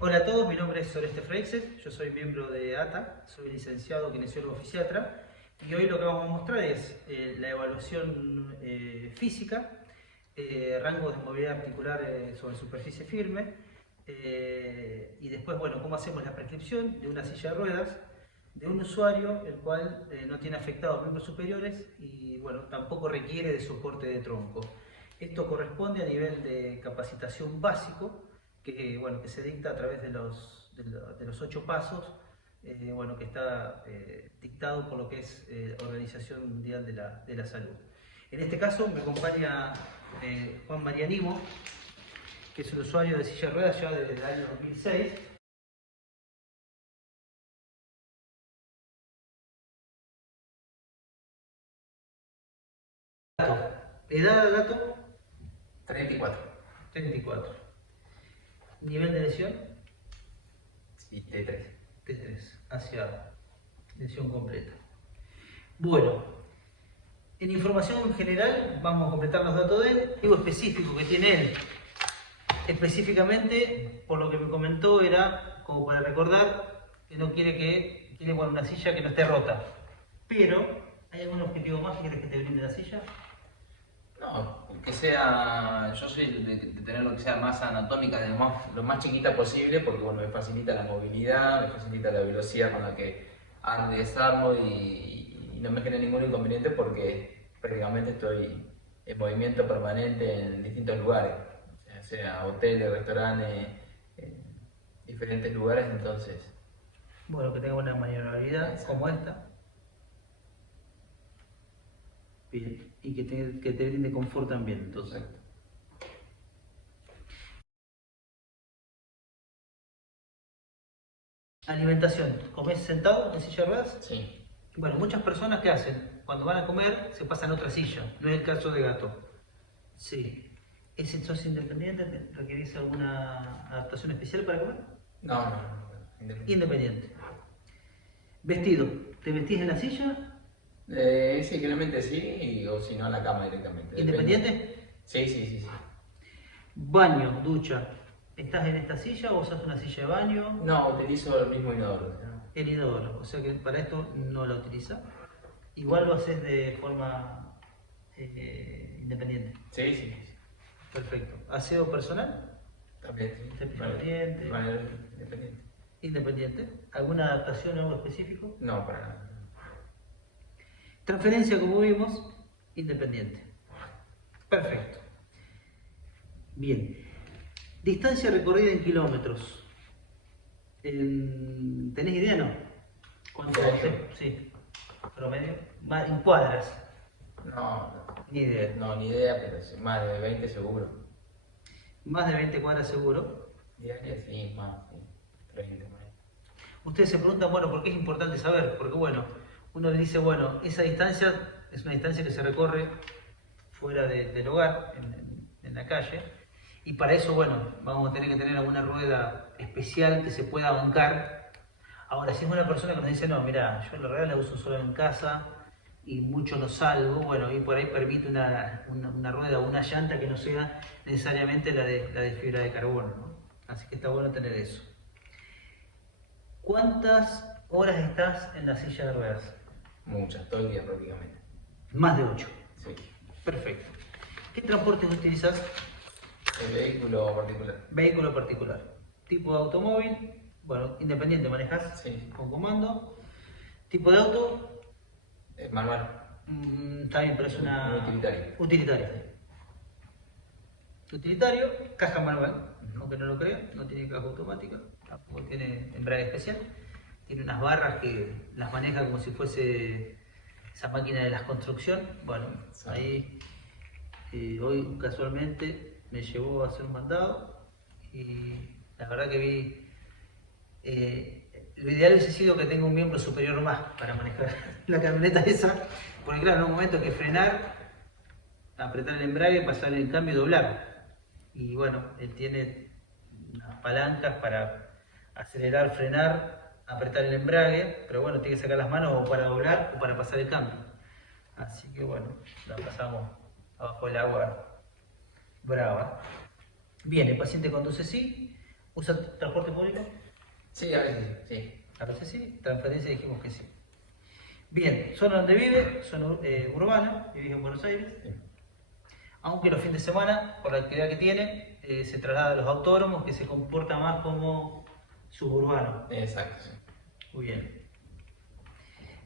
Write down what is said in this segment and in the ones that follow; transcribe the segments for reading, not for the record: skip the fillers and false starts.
Hola a todos, mi nombre es Oreste Freixes, yo soy miembro de ATA, soy licenciado kinesiólogo fisiatra y hoy lo que vamos a mostrar es la evaluación física, rangos de movilidad articular sobre superficie firme y después, bueno, cómo hacemos la prescripción de una silla de ruedas de un usuario el cual no tiene afectados miembros superiores y, bueno, tampoco requiere de soporte de tronco. Esto corresponde a nivel de capacitación básico que se dicta a través de los 8 pasos, bueno, que está dictado por lo que es Organización Mundial de la Salud. En este caso me acompaña Juan María Nimo, que es un usuario de silla de ruedas ya desde el año 2006. ¿Edad, dato? 34. 34. ¿Nivel de lesión? Sí, T3. T3, hacia lesión completa. Bueno, en información general vamos a completar los datos de él. Algo específico que tiene él, específicamente por lo que me comentó, era como para recordar que no quiere bueno, una silla que no esté rota. Pero, ¿hay algún objetivo más que quieres que te brinde la silla? No, que sea. Yo soy de tener lo que sea más anatómica, lo más chiquita posible, porque bueno, me facilita la movilidad, me facilita la velocidad con la que ando y desarmo y no me genera ningún inconveniente porque prácticamente estoy en movimiento permanente en distintos lugares, sea hoteles, restaurantes, diferentes lugares, entonces. Bueno, que tenga una maniobrabilidad como esta. Bien, y que te brinde confort también, entonces. Exacto. Alimentación, ¿comés sentado en silla de ruedas? Sí. Bueno, muchas personas ¿qué hacen? Cuando van a comer se pasan a otra silla, no es el caso de Gato. Sí. ¿Sos independiente? ¿Requerís alguna adaptación especial para comer? No, Independiente. Vestido, ¿te vestís en la silla? Sí, claramente sí, o si no, en la cama directamente. ¿Independiente? Depende. Sí. Baño, ducha. ¿Estás en esta silla o usas una silla de baño? No, utilizo el mismo inodoro. El inodoro, o sea que para esto no la utiliza. Igual lo haces de forma independiente. Sí. Perfecto. ¿Aseo personal? También, sí. ¿Cepillo de dientes? Independiente. Independiente. ¿Alguna adaptación o algo específico? No, para nada. Transferencia, como vimos, independiente. Perfecto. Bien. Distancia recorrida en kilómetros. ¿Tenés idea, no? ¿Cuánto? Sí. ¿Promedio? En cuadras. No, Ni idea. no, ni idea, pero sí, más de 20 seguro. Más de 20 cuadras seguro. Diarias sí, más, sí. 30 más. Ustedes se preguntan, bueno, ¿por qué es importante saber? Porque, bueno, uno le dice, bueno, esa distancia es una distancia que se recorre fuera del hogar, en la calle, y para eso, bueno, vamos a tener que tener alguna rueda especial que se pueda bancar. Ahora, si es una persona que nos dice, no, mira, yo la rueda la uso solo en casa y mucho no salgo, bueno, y por ahí permite una rueda o una llanta que no sea necesariamente la de fibra de carbono, ¿no? Así que está bueno tener eso. ¿Cuántas horas estás en la silla de ruedas? Muchas, todo el día prácticamente. Más de 8. Sí. Perfecto. ¿Qué transportes utilizas? El vehículo particular. Vehículo particular. Tipo de automóvil, bueno, independiente, manejas Sí. con comando. Tipo de auto, Manual. está bien, pero es una... Utilitario. Utilitario, caja manual, aunque no lo crean, no tiene caja automática, tampoco tiene embrague especial. Tiene unas barras que las maneja como si fuese esa máquina de la construcción. Bueno, Sí. ahí hoy casualmente me llevó a hacer un mandado y la verdad que vi, lo ideal hubiese sido que tenga un miembro superior más para manejar la camioneta esa, porque claro, en un momento hay que frenar, apretar el embrague, pasar el cambio y doblar. Y bueno, él tiene unas palancas para acelerar, frenar, apretar el embrague, pero bueno, tiene que sacar las manos o para doblar o para pasar el cambio. Así que bueno, la pasamos abajo del agua brava. Bien, el paciente conduce sí, ¿Usa transporte público? Sí, a veces sí. A veces sí, transferencia dijimos que sí. Bien, zona donde vive, zona urbana, vive en Buenos Aires. Sí. Aunque los fines de semana, por la actividad que tiene, se traslada a los autónomos, que se comporta más como suburbano. Exacto. Sí. Muy bien.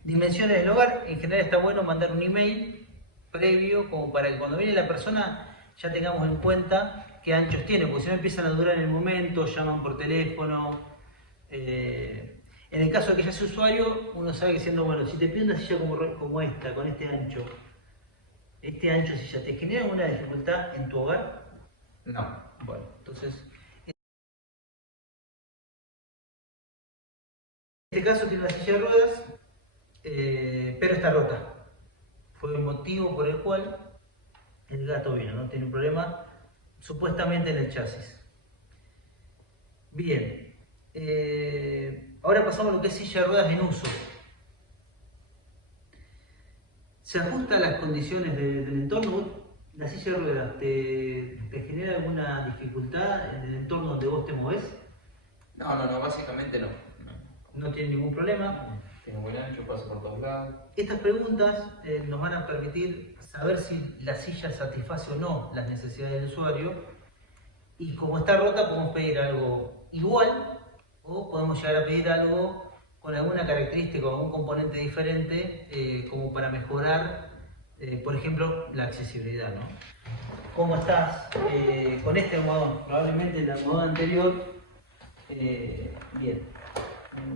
Dimensiones del hogar, en general está bueno mandar un email previo, como para que cuando viene la persona ya tengamos en cuenta qué anchos tiene, porque si no empiezan a durar en el momento, llaman por teléfono. En el caso de que ya sea usuario, uno sabe que siendo bueno, si te pide una silla como esta, con este ancho de silla, ¿te genera alguna dificultad en tu hogar? No. Bueno, entonces, en este caso tiene una silla de ruedas, pero está rota. Fue el motivo por el cual el gato vino, no tiene un problema supuestamente en el chasis. Bien, ahora pasamos a lo que es silla de ruedas en uso. ¿Se ajusta a las condiciones del entorno? ¿La silla de ruedas te genera alguna dificultad en el entorno donde vos te movés? No, básicamente no. No tiene ningún problema. Tiene buen ancho, paso por todos lados. Estas preguntas nos van a permitir saber si la silla satisface o no las necesidades del usuario. Y como está rota, podemos pedir algo igual o podemos llegar a pedir algo con alguna característica o algún componente diferente como para mejorar, por ejemplo, la accesibilidad, ¿no? ¿Cómo estás con este almohadón? Probablemente el almohadón anterior, bien,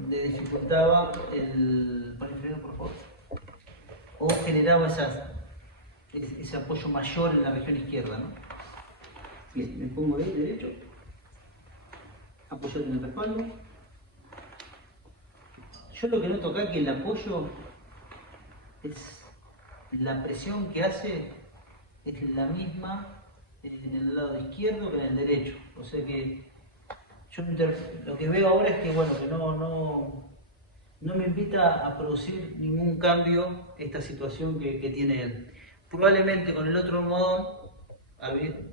le dificultaba el... Pon el freno, por favor. O generaba ese apoyo mayor en la región izquierda, ¿no? Bien, me pongo ahí derecho, apoyate en el respaldo. Yo lo que noto acá es que el apoyo es la presión que hace es la misma en el lado izquierdo que en el derecho. O sea que yo lo que veo ahora es que bueno, que no me invita a producir ningún cambio esta situación que tiene él. Probablemente con el otro almohadón,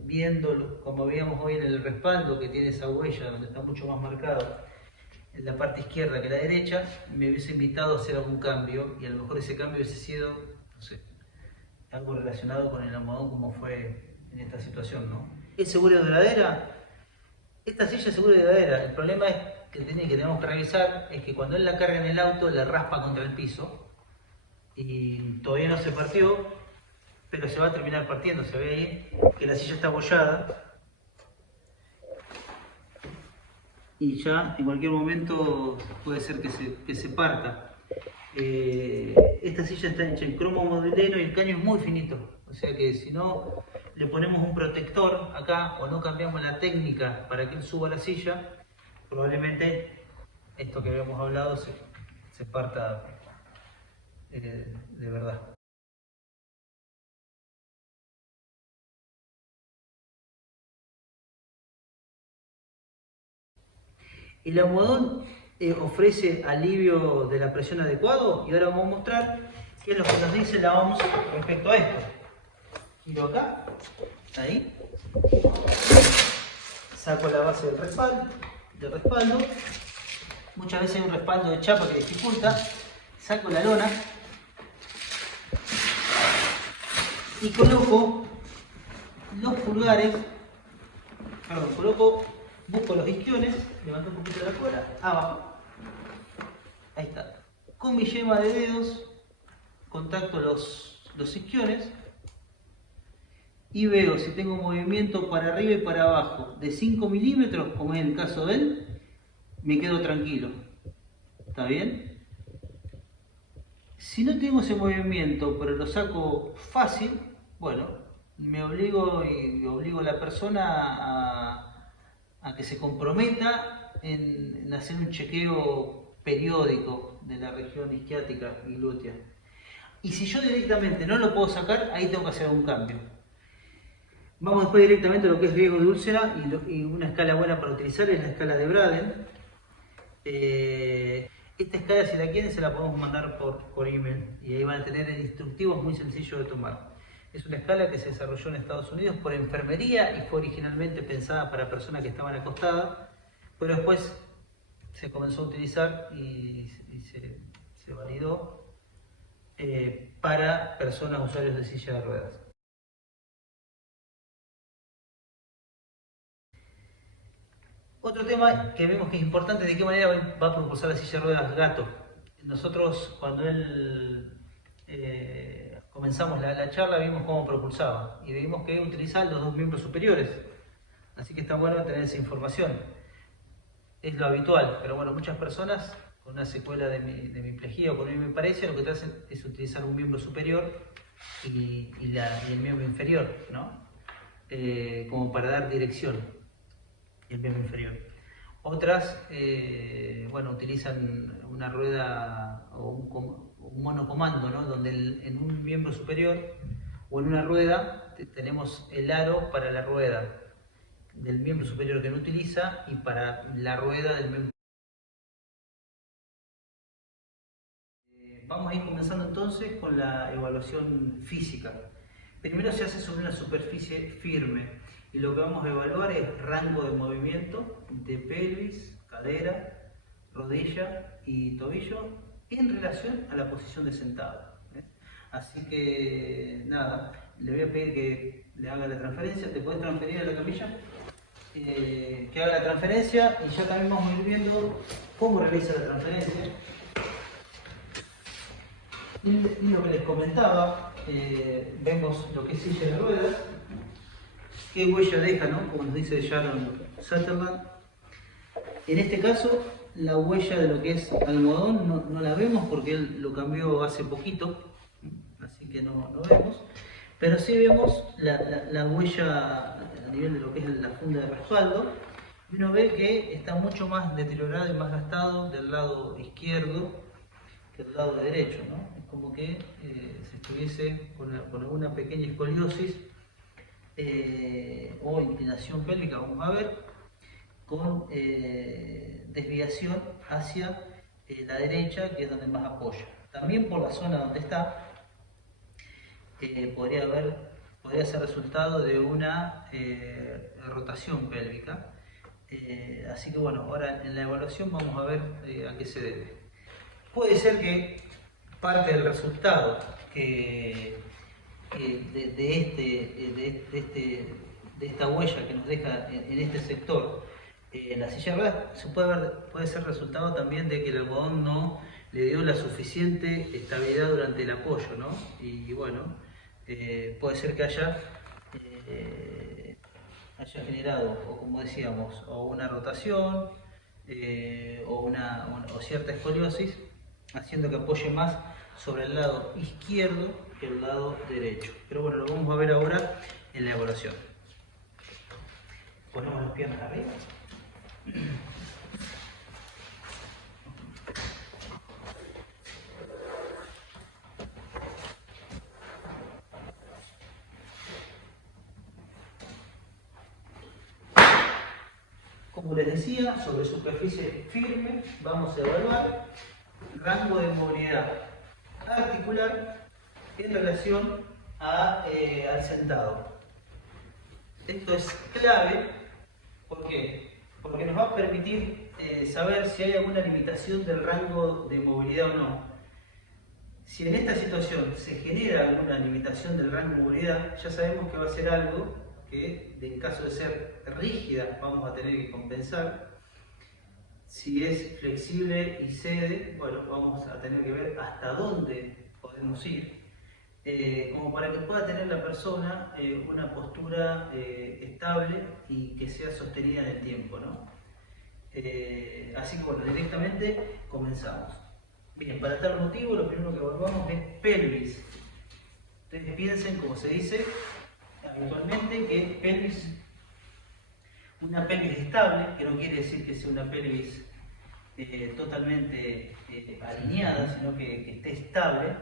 viéndolo como veíamos hoy en el respaldo, que tiene esa huella donde está mucho más marcado en la parte izquierda que la derecha, me hubiese invitado a hacer algún cambio y a lo mejor ese cambio hubiese sido, no sé, algo relacionado con el almohadón como fue en esta situación, ¿no? ¿Es segura y duradera? Esta silla es segura y duradera. El problema es que tenemos que revisar es que cuando él la carga en el auto le raspa contra el piso y todavía no se partió, pero se va a terminar partiendo. Se ve ahí que la silla está abollada y ya en cualquier momento puede ser que se parta. Esta silla está hecha en cromo modeleno y el caño es muy finito, o sea que si no le ponemos un protector acá o no cambiamos la técnica para que él suba la silla, probablemente esto que habíamos hablado se parta de verdad. El almohadón ofrece alivio de la presión adecuado y ahora vamos a mostrar qué es lo que nos dice la OMS respecto a esto. Giro acá, ahí, saco la base del respaldo, muchas veces hay un respaldo de chapa que dificulta, saco la lona y coloco los pulgares, busco los isquiones, levanto un poquito la cola, abajo, ahí está, con mi yema de dedos contacto los isquiones y veo si tengo movimiento para arriba y para abajo de 5 milímetros, como es el caso de él, me quedo tranquilo, ¿está bien? Si no tengo ese movimiento pero lo saco fácil, bueno, me obligo a la persona a que se comprometa en hacer un chequeo periódico de la región isquiática y glútea. Y si yo directamente no lo puedo sacar, ahí tengo que hacer un cambio. Vamos después directamente a lo que es riesgo de úlcera y una escala buena para utilizar es la escala de Braden. Esta escala, si la quieren, se la podemos mandar por email y ahí van a tener el instructivo, es muy sencillo de tomar. Es una escala que se desarrolló en Estados Unidos por enfermería y fue originalmente pensada para personas que estaban acostadas, pero después se comenzó a utilizar y se validó para personas usuarios de silla de ruedas. Otro tema que vemos que es importante, ¿de qué manera va a propulsar la silla de ruedas Gato? Nosotros cuando comenzamos la charla vimos cómo propulsaba y vimos que utilizaba los dos miembros superiores, así que está bueno tener esa información. Es lo habitual, pero bueno, muchas personas con una secuela de hemiplegia o con hemiparesia lo que hacen es utilizar un miembro superior y el miembro inferior, ¿no? Como para dar dirección, y el miembro inferior. Otras, bueno, utilizan una rueda o un monocomando, ¿no? Donde en un miembro superior o en una rueda tenemos el aro para la rueda del miembro superior que no utiliza y para la rueda del miembro. Vamos a ir comenzando entonces con la evaluación física. Primero se hace sobre una superficie firme y lo que vamos a evaluar es rango de movimiento de pelvis, cadera, rodilla y tobillo en relación a la posición de sentado. Así que nada, le voy a pedir que le haga la transferencia. ¿Te puedes transferir a la camilla? Que haga la transferencia y ya también vamos a ir viendo cómo realiza la transferencia. Y lo que les comentaba, vemos lo que es silla de ruedas, qué huella deja, ¿no? Como nos dice Sharon Sutherland. En este caso, la huella de lo que es algodón no la vemos porque él lo cambió hace poquito, así que no vemos. Pero sí vemos la huella a nivel de lo que es la funda de respaldo. Y uno ve que está mucho más deteriorado y más gastado del lado izquierdo que del lado derecho, ¿no? Es como que se estuviese con alguna pequeña escoliosis o inclinación pélvica, vamos a ver, con desviación hacia la derecha, que es donde más apoya. También por la zona donde está, podría ser resultado de una rotación pélvica. Así que bueno, ahora en la evaluación vamos a ver a qué se debe. Puede ser que parte del resultado de esta huella que nos deja en este sector la silla de ruedas puede ser resultado también de que el algodón no le dio la suficiente estabilidad durante el apoyo, ¿no? Y bueno, puede ser que haya generado, o como decíamos, o una rotación o cierta escoliosis, haciendo que apoye más sobre el lado izquierdo que el lado derecho. Pero bueno, lo vamos a ver ahora en la evaluación. Ponemos las piernas arriba. Como les decía, sobre superficie firme vamos a evaluar rango de movilidad articular en relación al sentado. Esto es clave, ¿por qué? Porque nos va a permitir saber si hay alguna limitación del rango de movilidad o no. Si en esta situación se genera alguna limitación del rango de movilidad, ya sabemos que va a ser algo que, en caso de ser rígida, vamos a tener que compensar. Si es flexible y cede, bueno, vamos a tener que ver hasta dónde podemos ir, como para que pueda tener la persona una postura estable y que sea sostenida en el tiempo, ¿no? Así que bueno, directamente comenzamos. Bien, para tal motivo lo primero que evaluamos es pelvis. Ustedes piensen, como se dice habitualmente, que pelvis, una pelvis estable, que no quiere decir que sea una pelvis totalmente alineada, sino que esté estable,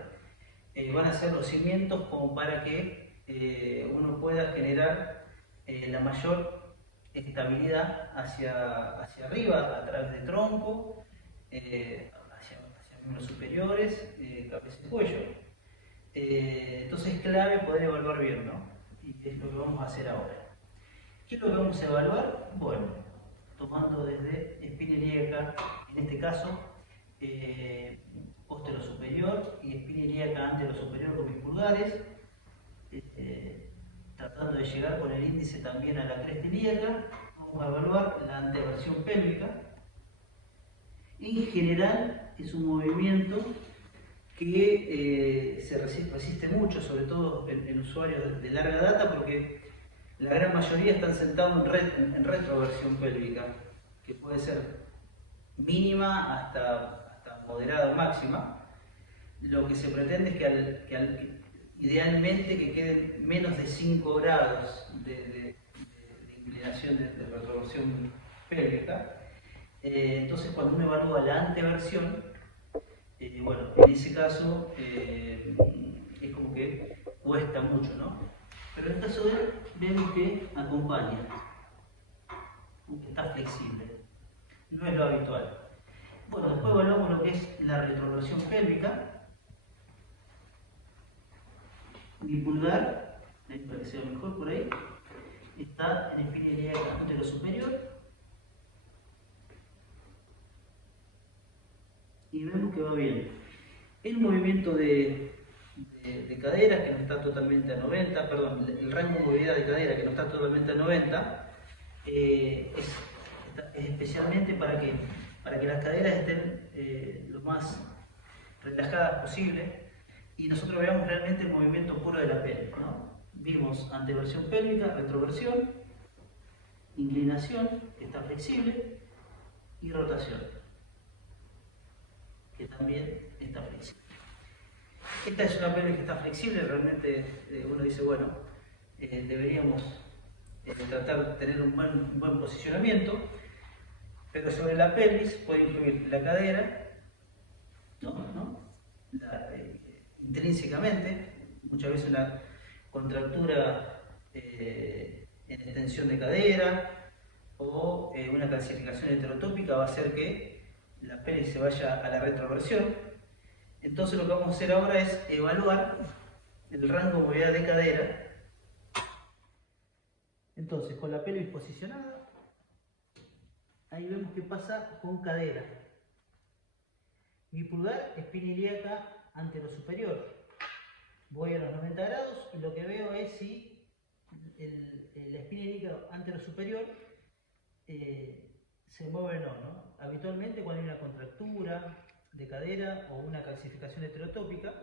van a ser los cimientos como para que uno pueda generar la mayor estabilidad hacia arriba, a través del tronco, hacia miembros superiores, cabeza y cuello. Entonces es clave poder evaluar bien, ¿no? Y es lo que vamos a hacer ahora. ¿Qué es lo que vamos a evaluar? Bueno, tomando desde espina ilíaca, en este caso, póstero superior y espina ilíaca antero superior con mis pulgares, tratando de llegar con el índice también a la cresta ilíaca. Vamos a evaluar la anteversión pélvica. En general es un movimiento que se resiste mucho, sobre todo en usuarios de larga data, porque la gran mayoría están sentados en retroversión pélvica, que puede ser mínima hasta moderada o máxima. Lo que se pretende es que idealmente que queden menos de 5 grados de inclinación de retroversión pélvica. Entonces, cuando uno evalúa la anteversión, bueno, en ese caso es como que cuesta mucho, ¿no? Pero en el caso de él, vemos que acompaña, que está flexible. No es lo habitual. Bueno, después evaluamos lo que es la retroversión pélvica. Mi pulgar, para que sea mejor por ahí, está en espina ilíaca antero superior. Y vemos que va bien. El movimiento de cadera, que no está totalmente a 90, perdón, el rango de movilidad de cadera, que no está totalmente a 90, es especialmente para que las caderas estén lo más relajadas posible y nosotros veamos realmente el movimiento puro de la pelvis, ¿no? Vimos anteversión pélvica, retroversión, inclinación, que está flexible, y rotación, que también está flexible. Esta es una pelvis que está flexible, realmente uno dice, bueno, deberíamos tratar de tener un buen posicionamiento, pero sobre la pelvis puede influir la cadera, intrínsecamente, muchas veces una contractura en extensión de cadera o una calcificación heterotópica va a hacer que la pelvis se vaya a la retroversión. Entonces lo que vamos a hacer ahora es evaluar el rango de movilidad de cadera. Entonces, con la pelvis posicionada, ahí vemos qué pasa con cadera. Mi pulgar, espina ilíaca antero superior. Voy a los 90 grados y lo que veo es si la espina ilíaca antero superior se mueve o no. Habitualmente cuando hay una contractura de cadera o una calcificación heterotópica,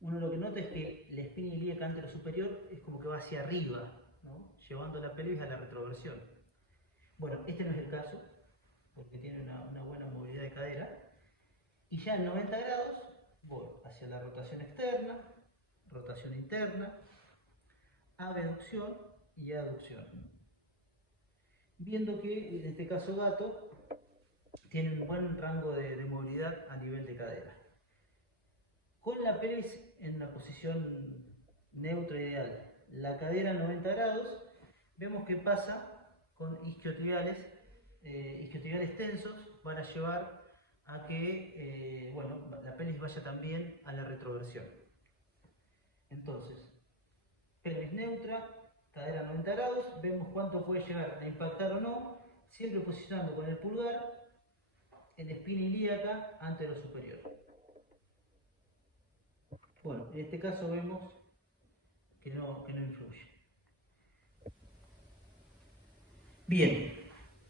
uno lo que nota es que la espina ilíaca antero superior es como que va hacia arriba, ¿no? Llevando la pelvis a la retroversión. Bueno, este no es el caso, porque tiene una buena movilidad de cadera. Y ya en 90 grados voy hacia la rotación externa, rotación interna, abducción y aducción. Viendo que en este caso gato tiene un buen rango de movilidad a nivel de cadera. Con la pelvis en una posición neutra ideal, la cadera a 90 grados, vemos que pasa con isquiotibiales tensos para llevar a que la pelvis vaya también a la retroversión. Entonces, pelvis neutra, cadera a 90 grados, vemos cuánto puede llegar a impactar o no, siempre posicionando con el pulgar en espina ilíaca antero superior. Bueno, en este caso vemos que no influye. Bien,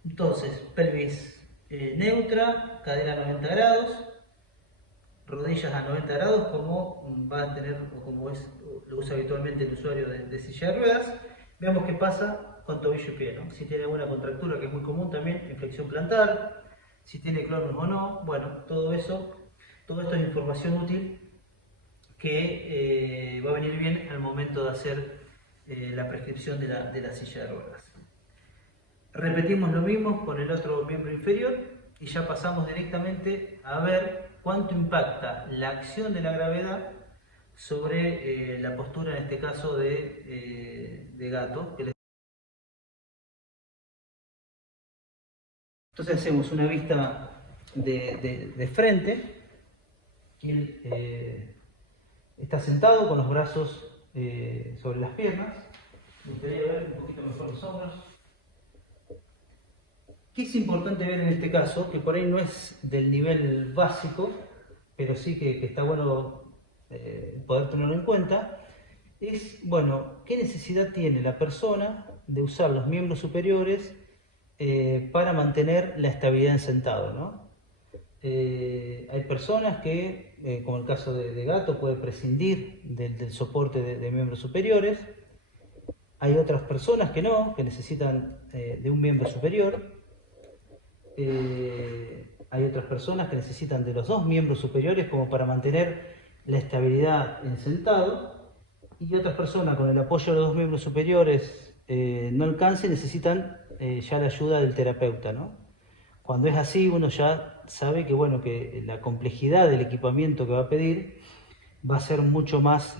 entonces, pelvis neutra, cadera a 90 grados, rodillas a 90 grados, como va a tener, o como lo usa habitualmente el usuario de silla de ruedas. Veamos qué pasa con tobillo y pie, ¿no? Si tiene alguna contractura, que es muy común también, inflexión plantar, si tiene clonus o no. Bueno, todo esto es información útil que va a venir bien al momento de hacer la prescripción de la silla de ruedas. Repetimos lo mismo con el otro miembro inferior y ya pasamos directamente a ver cuánto impacta la acción de la gravedad sobre la postura, en este caso de gato. Entonces hacemos una vista de frente. Él está sentado con los brazos sobre las piernas. Me gustaría ver un poquito mejor los hombros. ¿Qué es importante ver en este caso? Que por ahí no es del nivel básico, pero sí que está bueno poder tenerlo en cuenta, es, bueno, ¿qué necesidad tiene la persona de usar los miembros superiores para mantener la estabilidad en sentado, ¿no? Hay personas que, como el caso de Gato, puede prescindir del soporte de miembros superiores. Hay otras personas que no, que necesitan de un miembro superior. Hay otras personas que necesitan de los dos miembros superiores como para mantener la estabilidad en sentado, y otras personas con el apoyo de los dos miembros superiores no alcanzan y necesitan ya la ayuda del terapeuta, ¿no? Cuando es así, uno ya sabe que, bueno, que la complejidad del equipamiento que va a pedir va a ser mucho más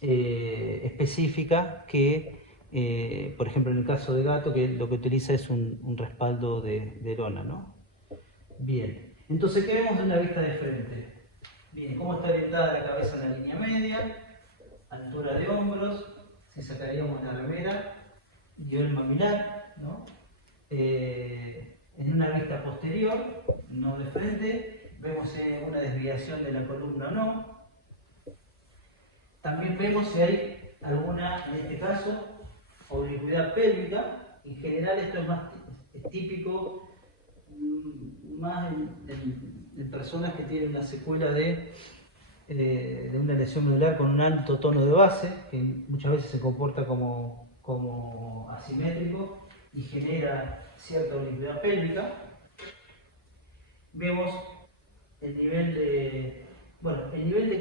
específica que, por ejemplo, en el caso de Gato, que lo que utiliza es un respaldo de lona, ¿no? Bien, entonces, ¿qué vemos de una vista de frente? Bien, cómo está orientada la cabeza en la línea media, altura de hombros, si sacaríamos la remera, y el mamilar, ¿no? En una vista posterior, no de frente, vemos si hay una desviación de la columna o no. También vemos si hay alguna, en este caso, oblicuidad pélvica. En general esto es típico más en personas que tienen una secuela de una lesión medular con un alto tono de base, que muchas veces se comporta como asimétrico y genera cierta oblicuidad pélvica. Vemos el nivel de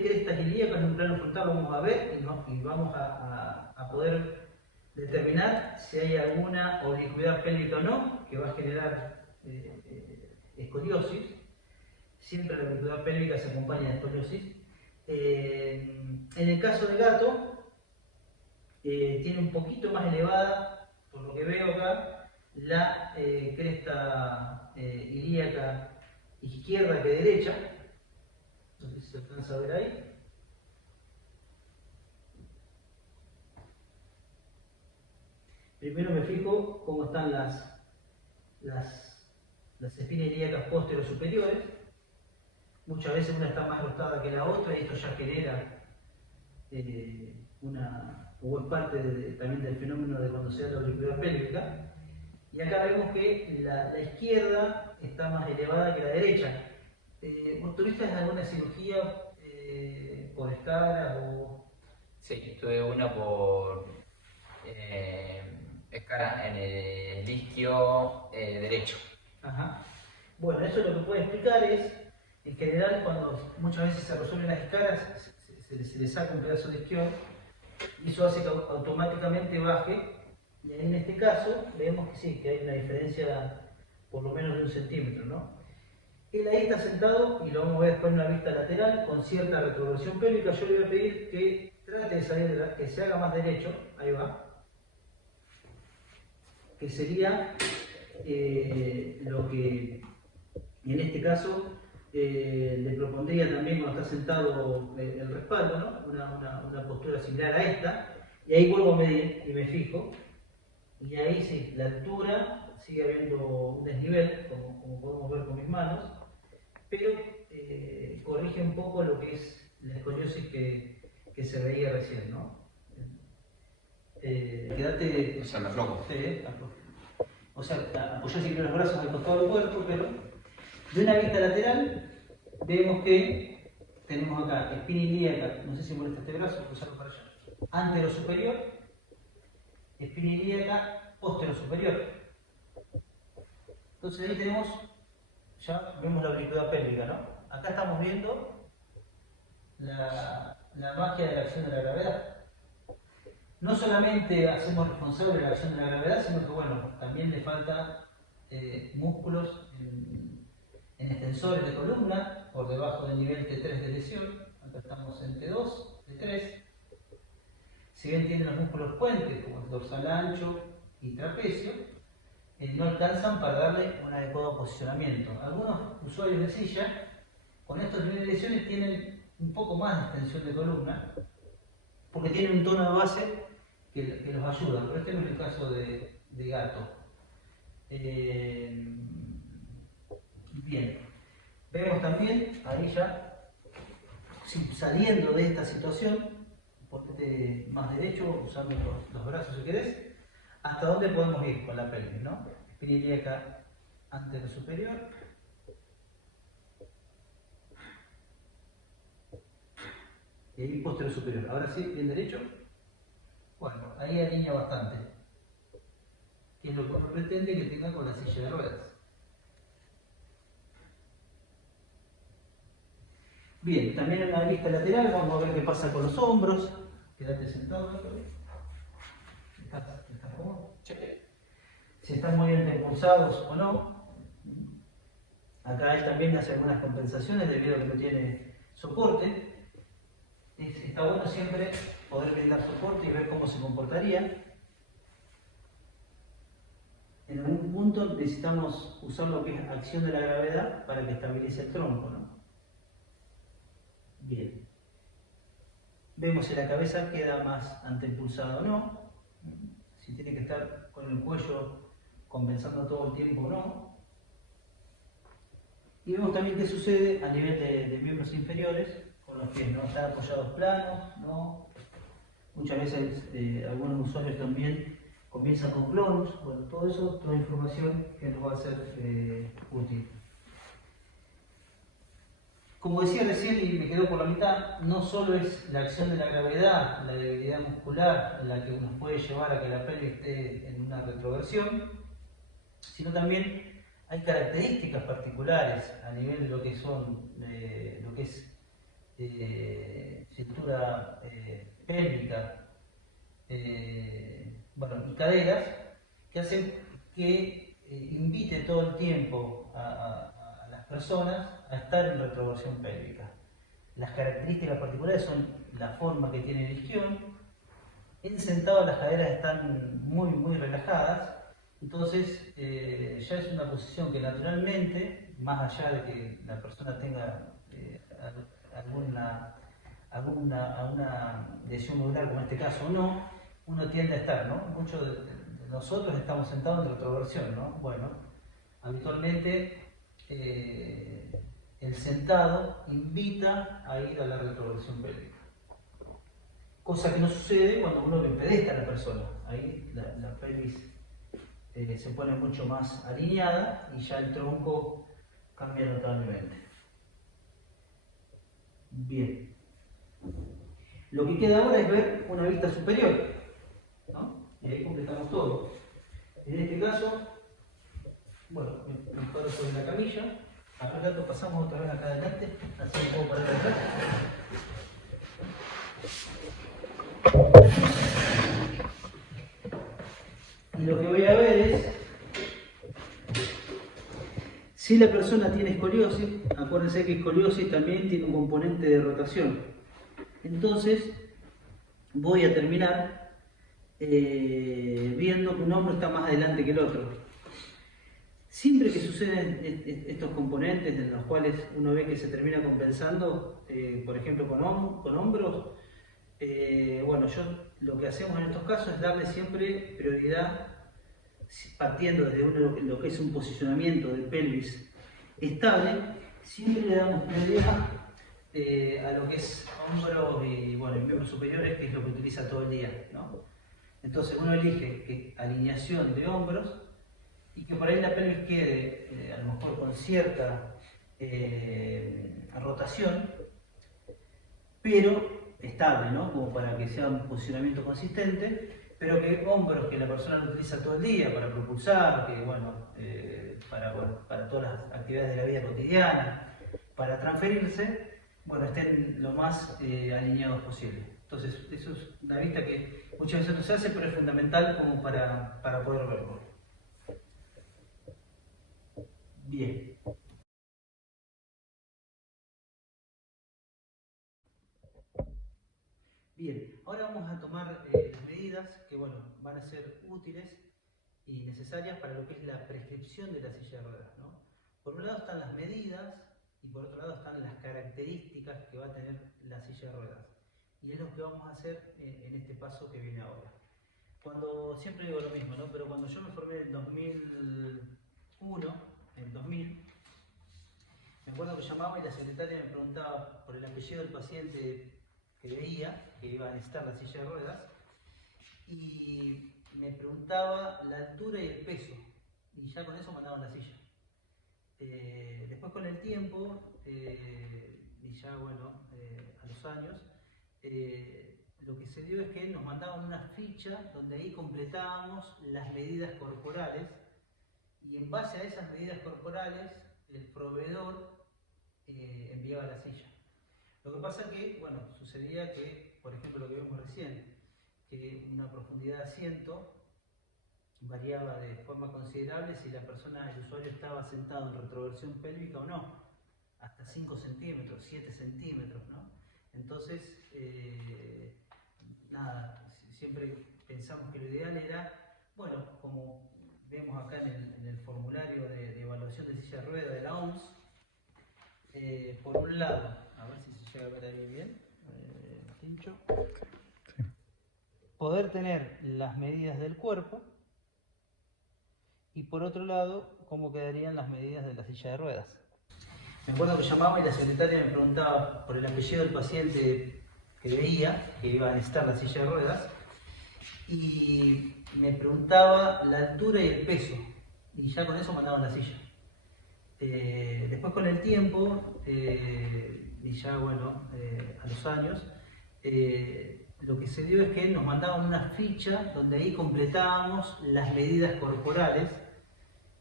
crestas ilíacas en un plano frontal, vamos a ver y vamos a poder determinar si hay alguna oblicuidad pélvica o no, que va a generar escoliosis. Siempre la oblicuidad pélvica se acompaña de escoliosis. En el caso de Gato, tiene un poquito más elevada, por lo que veo acá, la cresta ilíaca izquierda que derecha. No sé si se alcanza a ver ahí. Primero me fijo cómo están las espinas ilíacas posteriores superiores. Muchas veces una está más rotada que la otra y esto ya genera o es parte también del fenómeno de cuando se da la oblicuidad pélvica. Y acá vemos que la izquierda está más elevada que la derecha. ¿Vos tuviste alguna cirugía por escara o...? Sí, tuve una por escara en el isquio derecho. Ajá. Bueno, eso lo que puede explicar es, en general, cuando muchas veces se resuelven las escaras, se le saca un pedazo de isquion y eso hace que automáticamente baje. Y en este caso vemos que sí, que hay una diferencia por lo menos de 1 centímetro, ¿no? Él ahí está sentado y lo vamos a ver después en una vista lateral con cierta retroversión pélvica. Yo le voy a pedir que trate de salir que se haga más derecho, ahí va, que sería lo que en este caso le propondría también cuando está sentado el respaldo, ¿no? Una postura similar a esta, y ahí vuelvo a medir y me fijo, y ahí sí, la altura sigue habiendo un desnivel, como podemos ver con mis manos, pero corrige un poco lo que es la escoliosis que se veía recién, ¿no? Quédate... O sea, me aflojo. Sí, o sea, apoyar siempre los brazos al costado del cuerpo, pero de una vista lateral vemos que tenemos acá espina ilíaca, no sé si molesta este brazo, cruzarlo para allá, antero superior, espina ilíaca postero superior. Entonces ahí tenemos, ya vemos la oblicuidad pélvica, ¿no? Acá estamos viendo la magia de la acción de la gravedad. No solamente hacemos responsable la acción de la gravedad, sino que bueno, también le falta músculos en extensores de columna, por debajo del nivel T3 de lesión. Acá estamos en T2, T3. Si bien tienen los músculos puentes, como el dorsal ancho y trapecio, no alcanzan para darle un adecuado posicionamiento. Algunos usuarios de silla, con estos niveles de lesiones, tienen un poco más de extensión de columna, porque tienen un tono de base que los ayuda, pero este no es el caso de Gato. Bien, vemos también, ahí ya, saliendo de esta situación, ponete más derecho, usando los brazos si querés, hasta dónde podemos ir con la pelvis, ¿no? Espina ilíaca antero superior. Y ahí posterior superior. Ahora sí, bien derecho. Bueno, ahí alinea bastante. Que es lo que uno pretende que tenga con la silla de ruedas. Bien, también en la vista lateral vamos a ver qué pasa con los hombros. Quédate sentado, ¿no? ¿Estás cómodo? Sí. Si están muy bien impulsados o no. Acá él también hace algunas compensaciones debido a que no tiene soporte. Está bueno siempre poder brindar soporte y ver cómo se comportaría. En algún punto necesitamos usar lo que es acción de la gravedad para que estabilice el tronco, ¿no? Bien. Vemos si la cabeza queda más anteimpulsada o no. Si tiene que estar con el cuello compensando todo el tiempo o no. Y vemos también qué sucede a nivel de miembros inferiores con los pies, ¿no? Están apoyados planos, ¿no? Muchas veces algunos usuarios también comienzan con clonus. Bueno, todo eso, toda información que nos va a ser útil. Como decía recién y me quedó por la mitad, no solo es la acción de la gravedad, la debilidad muscular, la que nos puede llevar a que la pelvis esté en una retroversión, sino también hay características particulares a nivel de lo que son, lo que es cintura pélvica, bueno, y caderas, que hacen que invite todo el tiempo a las personas a estar en retroversión pélvica. Las características particulares son la forma que tiene el isquion. En sentado las caderas están muy relajadas, entonces ya es una posición que naturalmente, más allá de que la persona tenga alguna lesión medular, como en este caso o no, uno tiende a estar, ¿no? Muchos de nosotros estamos sentados en retroversión, ¿no? Bueno, habitualmente el sentado invita a ir a la retroversión pélvica. Cosa que no sucede cuando uno le pedesta a la persona. Ahí la pelvis se pone mucho más alineada y ya el tronco cambia notablemente. Bien. Lo que queda ahora es ver una vista superior, ¿no? Y ahí completamos todo. En este caso, bueno, me paro sobre la camilla. Acá rato pasamos otra vez acá adelante, así me puedo parar atrás. Y lo que voy a ver es si la persona tiene escoliosis. Acuérdense que escoliosis también tiene un componente de rotación. Entonces, voy a terminar viendo que un hombro está más adelante que el otro. Siempre que suceden estos componentes en los cuales uno ve que se termina compensando, por ejemplo con hombros, bueno, lo que hacemos en estos casos es darle siempre prioridad, partiendo desde lo que es un posicionamiento de pelvis estable, siempre le damos prioridad a lo que es hombros y bueno, miembros superiores, que es lo que utiliza todo el día, ¿no? Entonces uno elige alineación de hombros y que por ahí la pelvis quede a lo mejor con cierta rotación, pero estable, ¿no? Como para que sea un posicionamiento consistente, pero que hombros que la persona lo utiliza todo el día para propulsar, que bueno, para todas las actividades de la vida cotidiana, para transferirse, bueno, estén lo más alineados posible. Entonces, eso es una vista que muchas veces no se hace, pero es fundamental como para poder verlo. Bien. Bien, ahora vamos a tomar las medidas que bueno, van a ser útiles y necesarias para lo que es la prescripción de la silla de ruedas, ¿no? Por un lado están las medidas y por otro lado están las características que va a tener la silla de ruedas. Y es lo que vamos a hacer en este paso que viene ahora. Siempre digo lo mismo, ¿no? Pero cuando yo me formé en 2000, llamaba y la secretaria me preguntaba por el apellido del paciente que veía, que iba a necesitar la silla de ruedas, y me preguntaba la altura y el peso, y ya con eso mandaban la silla. Después con el tiempo, y ya bueno, a los años, lo que se dio es que nos mandaban una ficha donde ahí completábamos las medidas corporales, y en base a esas medidas corporales el proveedor enviaba la silla. Lo que pasa que, bueno, sucedía que, por ejemplo, lo que vimos recién, que una profundidad de asiento variaba de forma considerable si la persona, el usuario, estaba sentado en retroversión pélvica o no, hasta 5 centímetros, 7 centímetros, ¿no? Entonces, nada, siempre pensamos que lo ideal era, bueno, como vemos acá en el formulario de evaluación de silla de rueda de la OMS, por un lado, a ver si se llega a ver ahí bien, pincho, poder tener las medidas del cuerpo, y por otro lado, cómo quedarían las medidas de la silla de ruedas. Me acuerdo que llamaba y la secretaria me preguntaba por el apellido del paciente que veía, que iba a necesitar la silla de ruedas, y me preguntaba la altura y el peso, y ya con eso mandaban la silla. Después con el tiempo, y ya bueno, a los años, lo que se dio es que nos mandaban una ficha donde ahí completábamos las medidas corporales,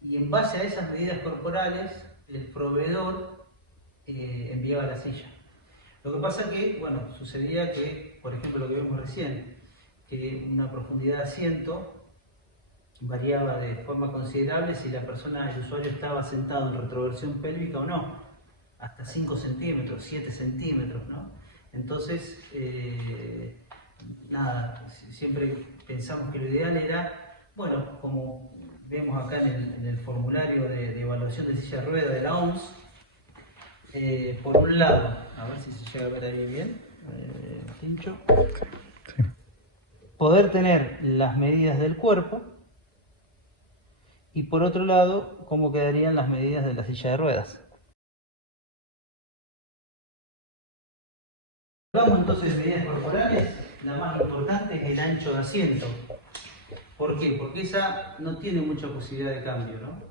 y en base a esas medidas corporales el proveedor enviaba la silla. Lo que pasa que, bueno, sucedía que, por ejemplo, lo que vimos recién, que una profundidad de asiento variaba de forma considerable si la persona, el usuario, estaba sentado en retroversión pélvica o no, hasta 5 centímetros, 7 centímetros, ¿no? Entonces, nada, siempre pensamos que lo ideal era, bueno, como vemos acá en el formulario de evaluación de silla de rueda de la OMS, por un lado, a ver si se llega a ver ahí bien, pincho, poder tener las medidas del cuerpo, y por otro lado, cómo quedarían las medidas de la silla de ruedas. Hablamos entonces de medidas corporales, la más importante es el ancho de asiento. ¿Por qué? Porque esa no tiene mucha posibilidad de cambio, ¿no?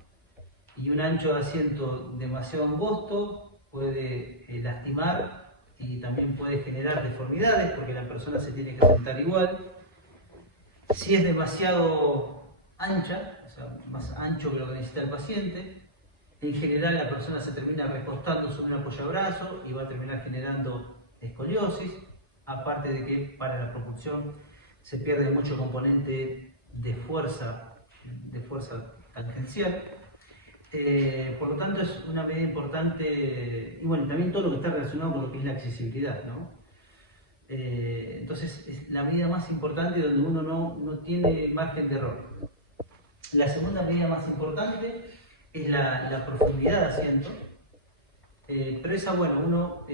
Y un ancho de asiento demasiado angosto puede lastimar y también puede generar deformidades porque la persona se tiene que sentar igual. Si es demasiado ancha, o sea, más ancho que lo que necesita el paciente, en general la persona se termina recostando sobre un apoyabrazo y va a terminar generando escoliosis, aparte de que para la propulsión se pierde mucho componente de fuerza tangencial. Por lo tanto es una medida importante, y bueno, también todo lo que está relacionado con lo que es la accesibilidad, ¿no? Entonces es la medida más importante donde uno no tiene margen de error. La segunda medida más importante es la profundidad de asiento, pero esa, bueno, uno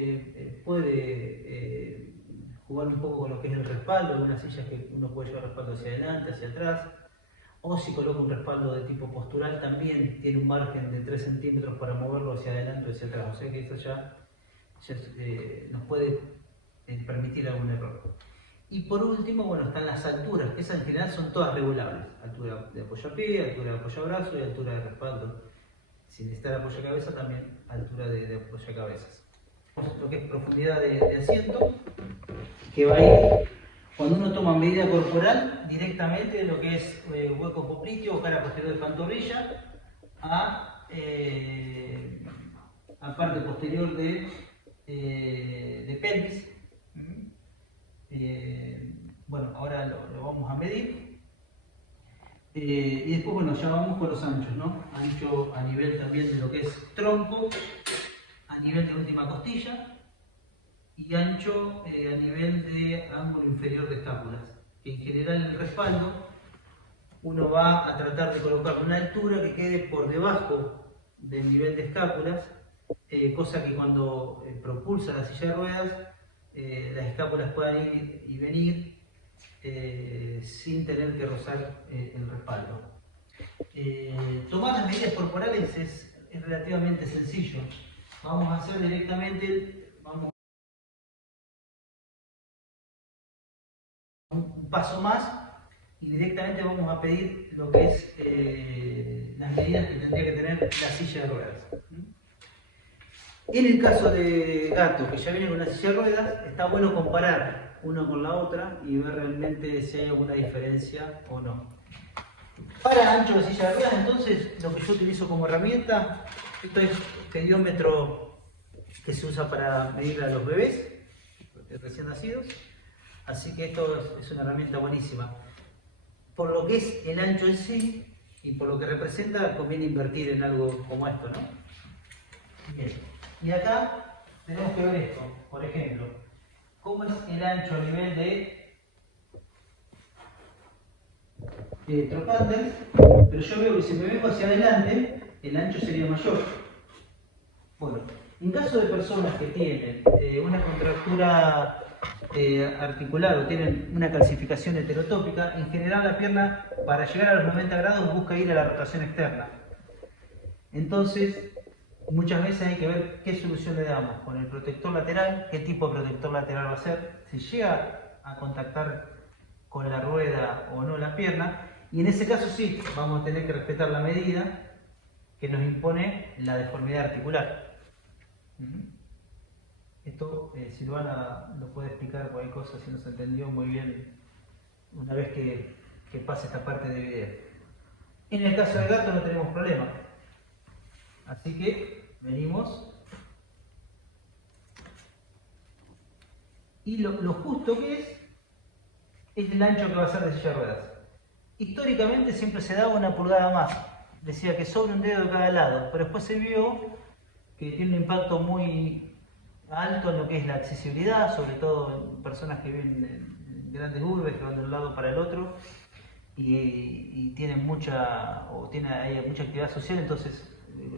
puede jugar un poco con lo que es el respaldo, algunas sillas que uno puede llevar respaldo hacia adelante, hacia atrás, o si coloca un respaldo de tipo postural también tiene un margen de 3 centímetros para moverlo hacia adelante o hacia atrás, o sea que eso ya nos puede permitir algún error. Y por último, bueno, están las alturas, que esas en general son todas regulables, altura de apoyapié, altura de apoyabrazo y altura de respaldo. Si necesita apoyacabeza, también altura de apoyacabezas. Lo que es profundidad de asiento, que va a ir, cuando uno toma medida corporal, directamente de lo que es hueco popliteo o cara posterior de pantorrilla a parte posterior de pelvis. Bueno, ahora lo vamos a medir. Y después, bueno, ya vamos con los anchos, ¿no? Ancho a nivel también de lo que es tronco, a nivel de última costilla, y ancho a nivel de ángulo inferior de escápulas. Que en general en el respaldo uno va a tratar de colocar una altura que quede por debajo del nivel de escápulas, cosa que cuando propulsa la silla de ruedas, las escápulas puedan ir y venir sin tener que rozar el respaldo. Tomar las medidas corporales es relativamente sencillo. vamos a hacer directamente, vamos un paso más y directamente vamos a pedir lo que es las medidas que tendría que tener la silla de ruedas. En el caso de gatos que ya vienen con una silla de ruedas, está bueno comparar una con la otra y ver realmente si hay alguna diferencia o no. Para ancho de silla de ruedas, entonces, lo que yo utilizo como herramienta, esto es pediómetro que se usa para medir a los bebés recién nacidos, así que esto es una herramienta buenísima. Por lo que es el ancho en sí y por lo que representa, conviene invertir en algo como esto, ¿no? Bien. Y acá tenemos que ver esto, por ejemplo, cómo es el ancho a nivel de trocánter, pero yo veo que si me vengo hacia adelante, el ancho sería mayor. Bueno, en caso de personas que tienen una contractura articular o tienen una calcificación heterotópica, en general la pierna para llegar a los 90 grados busca ir a la rotación externa. Entonces, muchas veces hay que ver qué solución le damos con el protector lateral, qué tipo de protector lateral va a ser, si llega a contactar con la rueda o no la pierna, y en ese caso sí, vamos a tener que respetar la medida que nos impone la deformidad articular. Esto Silvana lo puede explicar cualquier cosa si no se entendió muy bien una vez que pase esta parte de video. En el caso del gato no tenemos problema. Así que venimos y lo justo que es el ancho que va a ser de silla de ruedas. Históricamente siempre se daba una pulgada más. Decía que sobre un dedo de cada lado, pero después se vio que tiene un impacto muy alto en lo que es la accesibilidad, sobre todo en personas que viven en grandes urbes, que van de un lado para el otro y tienen hay mucha actividad social, entonces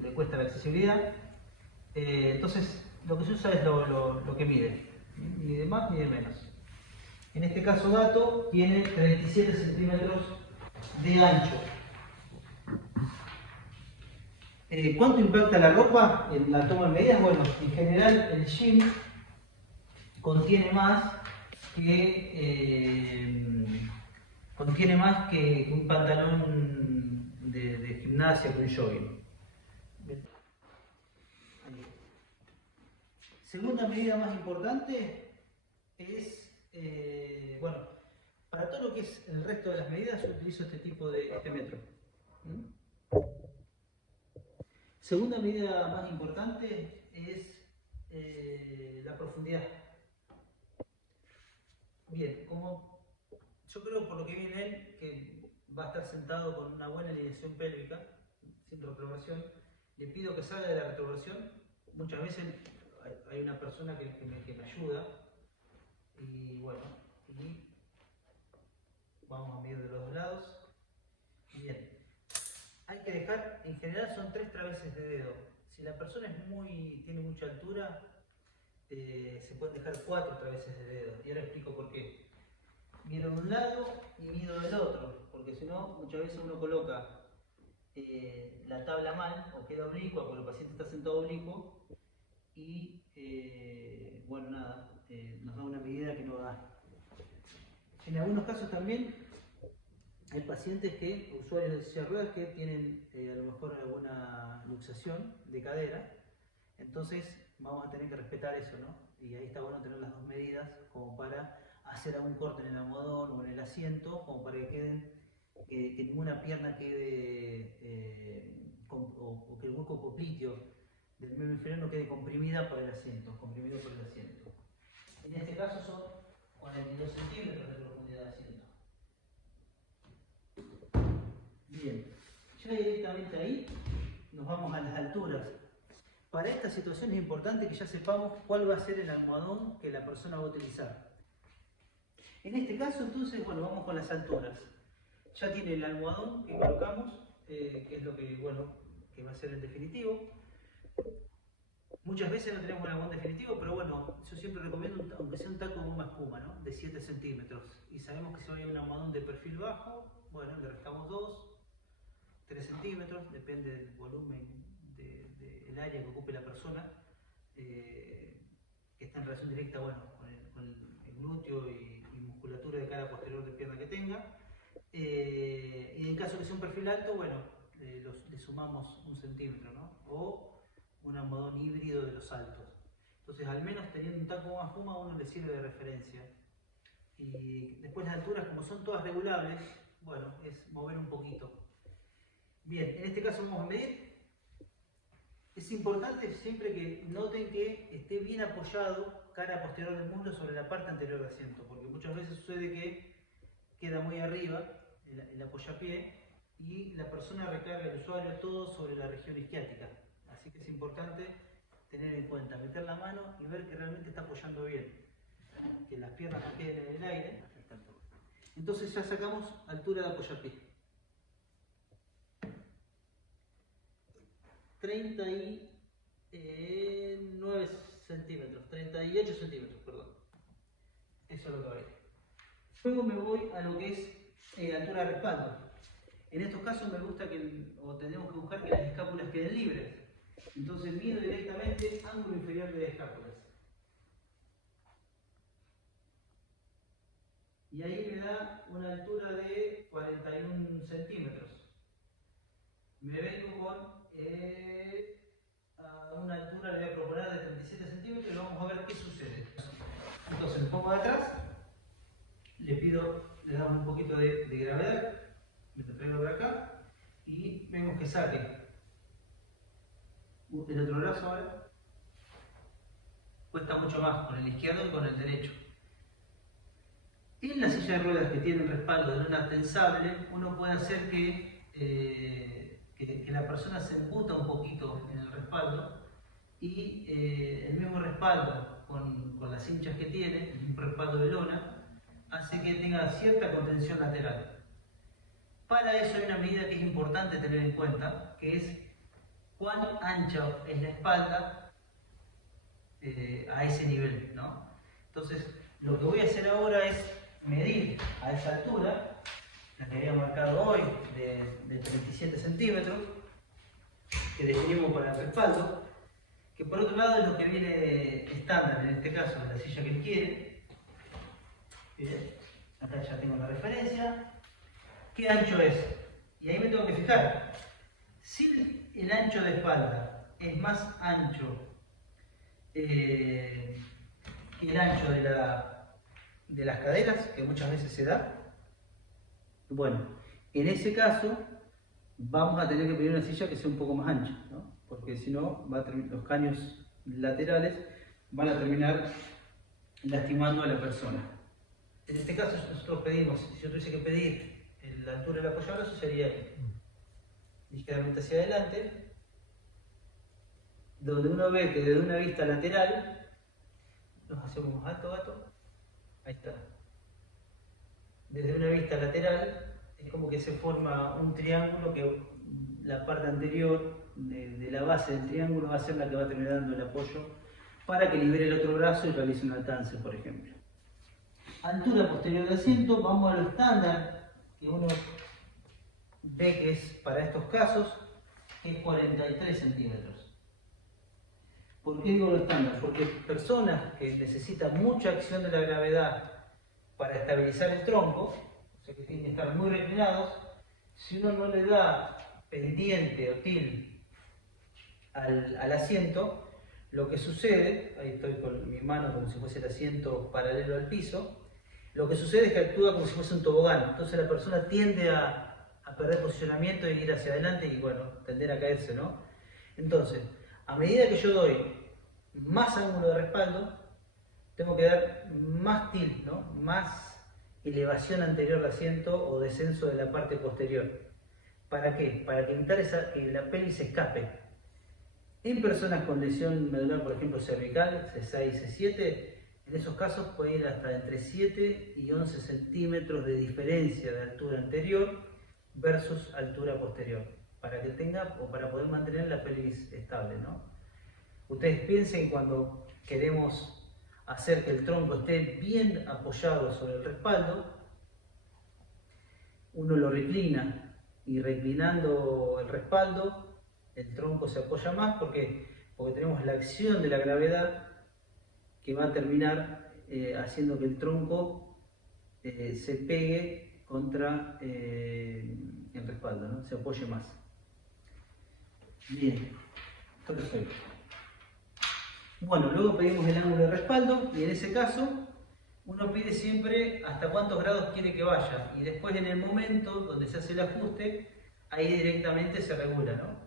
le cuesta la accesibilidad. Entonces lo que se usa es lo que mide, ni de más ni de menos. En este caso gato tiene 37 centímetros de ancho. ¿Cuánto impacta la ropa en la toma de medidas? Bueno, en general el jean contiene más que un pantalón de gimnasia, que un jogging. Segunda medida más importante es, bueno, para todo lo que es el resto de las medidas yo utilizo este metro. Segunda medida más importante es la profundidad. Bien, como yo creo por lo que vi en él que va a estar sentado con una buena alineación pélvica, sin reprobación, le pido que salga de la retroversión. Muchas veces hay una persona que me ayuda y bueno, y vamos a medir de los dos lados. Bien. Hay que dejar, en general son 3 traveses de dedo. Si la persona tiene mucha altura, se pueden dejar 4 traveses de dedo. Y ahora explico por qué. Mido de un lado y mido del otro, porque si no, muchas veces uno coloca la tabla mal o queda oblicua, porque el paciente está sentado oblicuo, y bueno, nada, nos da una medida que no da. En algunos casos también hay pacientes usuarios de silla de ruedas, que tienen a lo mejor alguna luxación de cadera, entonces vamos a tener que respetar eso, ¿no? Y ahí está bueno tener las dos medidas como para hacer algún corte en el almohadón o en el asiento, como para que ninguna pierna quede, o que el hueco popliteo del miembro inferior no quede comprimido por el asiento. En este caso son 42 centímetros de profundidad de asiento. Bien, ya directamente ahí nos vamos a las alturas. Para esta situación es importante que ya sepamos cuál va a ser el almohadón que la persona va a utilizar. En este caso entonces, bueno, vamos con las alturas. Ya tiene el almohadón que colocamos, que es lo que, bueno, que va a ser el definitivo. Muchas veces no tenemos un almohadón definitivo, pero bueno, yo siempre recomiendo, aunque sea un taco de goma espuma, ¿no? De 7 centímetros. Y sabemos que si hay un almohadón de perfil bajo, bueno, le restamos 2, 3 centímetros, depende del volumen del área que ocupe la persona. que está en relación directa, bueno, con el glúteo y musculatura de cara posterior de pierna que tenga. Y en caso que sea un perfil alto, bueno, le sumamos 1 centímetro, ¿no? O un almohadón híbrido de los altos. Entonces, al menos teniendo un taco más fuma, a uno le sirve de referencia. Y después las alturas, como son todas regulables, bueno, es mover un poquito. Bien, en este caso vamos a medir. Es importante siempre que noten que esté bien apoyado cara posterior del muslo sobre la parte anterior del asiento, porque muchas veces sucede que queda muy arriba el apoyapié y la persona recarga, el usuario, todo sobre la región isquiática. Así que es importante tener en cuenta, meter la mano y ver que realmente está apoyando bien, que las piernas no queden en el aire. Entonces ya sacamos altura de apoyapié. 39 centímetros, 38 centímetros, perdón. Eso es lo que va a ir. Luego me voy a lo que es altura de respaldo. En estos casos me gusta o tenemos que buscar que las escápulas queden libres. Entonces mido directamente ángulo inferior de escápulas. Y ahí me da una altura de 41 centímetros. Me vengo con a una altura, le voy a proponer de 37 centímetros y vamos a ver qué sucede. Entonces me pongo de atrás, le damos un poquito de gravedad, me lo traigo de acá y vemos que saque el otro brazo ahora. Cuesta mucho más con el izquierdo y con el derecho. En la silla de ruedas que tiene el respaldo de una tensable, uno puede hacer que la persona se embuta un poquito en el respaldo y el mismo respaldo con las hinchas que tiene, un respaldo de lona, hace que tenga cierta contención lateral. Para eso hay una medida que es importante tener en cuenta, que es cuán ancha es la espalda a ese nivel, ¿no? Entonces, lo que voy a hacer ahora es medir a esa altura, la que había marcado hoy, de 37 centímetros, que definimos para el respaldo, que por otro lado es lo que viene estándar en este caso, en la silla que él quiere. Bien, acá ya tengo la referencia. ¿Qué ancho es? Y ahí me tengo que fijar. Si el ancho de espalda es más ancho que el ancho de las caderas, que muchas veces se da, bueno, en ese caso vamos a tener que pedir una silla que sea un poco más ancha, ¿no? Porque si no, los caños laterales van a terminar lastimando a la persona. En este caso nosotros pedimos, si yo tuviese que pedir la altura del apoyabrazo, sería ligeramente hacia adelante, donde uno ve que desde una vista lateral, nos hacemos alto gato, ahí está. Desde una vista lateral es como que se forma un triángulo que la parte anterior de la base del triángulo va a ser la que va a terminar dando el apoyo para que libere el otro brazo y realice un alcance, por ejemplo. Altura posterior del asiento, vamos a lo estándar que uno ve que es para estos casos, que es 43 centímetros. ¿Por qué digo lo estándar? Porque personas que necesitan mucha acción de la gravedad para estabilizar el tronco, o sea que tienen que estar muy reclinados, si uno no le da pendiente o til al asiento, lo que sucede, ahí estoy con mi mano como si fuese el asiento paralelo al piso, lo que sucede es que actúa como si fuese un tobogán, entonces la persona tiende a perder posicionamiento y ir hacia adelante y bueno, tender a caerse, ¿no? Entonces, a medida que yo doy más ángulo de respaldo, tengo que dar más tilt, ¿no? Más elevación anterior del asiento o descenso de la parte posterior. ¿Para qué? Para que evitar que la pelvis se escape. En personas con lesión medular, por ejemplo cervical, C6 y C7, en esos casos puede ir hasta entre 7 y 11 centímetros de diferencia de altura anterior versus altura posterior, para que tenga o para poder mantener la pelvis estable, ¿no? Ustedes piensen cuando queremos hacer que el tronco esté bien apoyado sobre el respaldo, uno lo reclina y reclinando el respaldo, el tronco se apoya más porque porque tenemos la acción de la gravedad que va a terminar haciendo que el tronco se pegue contra el respaldo, ¿no? Se apoye más. Bien, perfecto. Bueno, luego pedimos el ángulo de respaldo y en ese caso uno pide siempre hasta cuántos grados quiere que vaya y después en el momento donde se hace el ajuste, ahí directamente se regula, ¿no?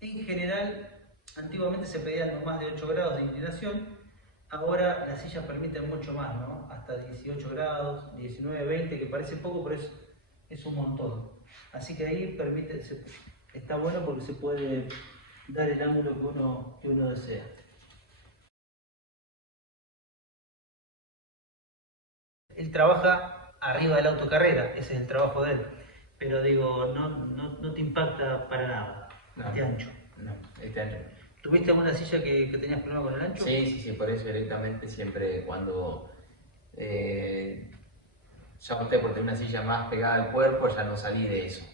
En general, antiguamente se pedían no más de 8 grados de inclinación, ahora las sillas permiten mucho más, ¿no? Hasta 18 grados, 19, 20, que parece poco, pero es un montón. Así que ahí está bueno porque se puede dar el ángulo que uno desea. Él trabaja arriba de la autocarrera, ese es el trabajo de él, pero digo, no te impacta para nada, No, este ancho. No, este ancho. ¿Tuviste alguna silla que tenías problema con el ancho? Sí, por eso directamente siempre cuando ya opté por tener una silla más pegada al cuerpo, ya no salí de eso.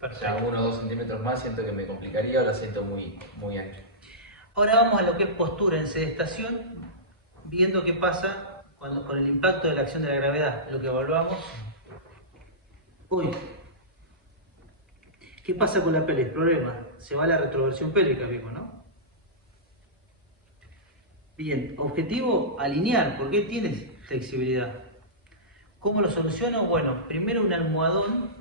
O sea, 1 o 2 centímetros más siento que me complicaría o la siento muy, muy ancha. Ahora vamos a lo que es postura en sedestación, viendo qué pasa con el impacto de la acción de la gravedad, lo que evaluamos. Uy, ¿qué pasa con la pelvis? Problema, se va la retroversión pélvica, vimos, ¿no? Bien, objetivo, alinear, porque tienes flexibilidad. ¿Cómo lo soluciono? Bueno, primero un almohadón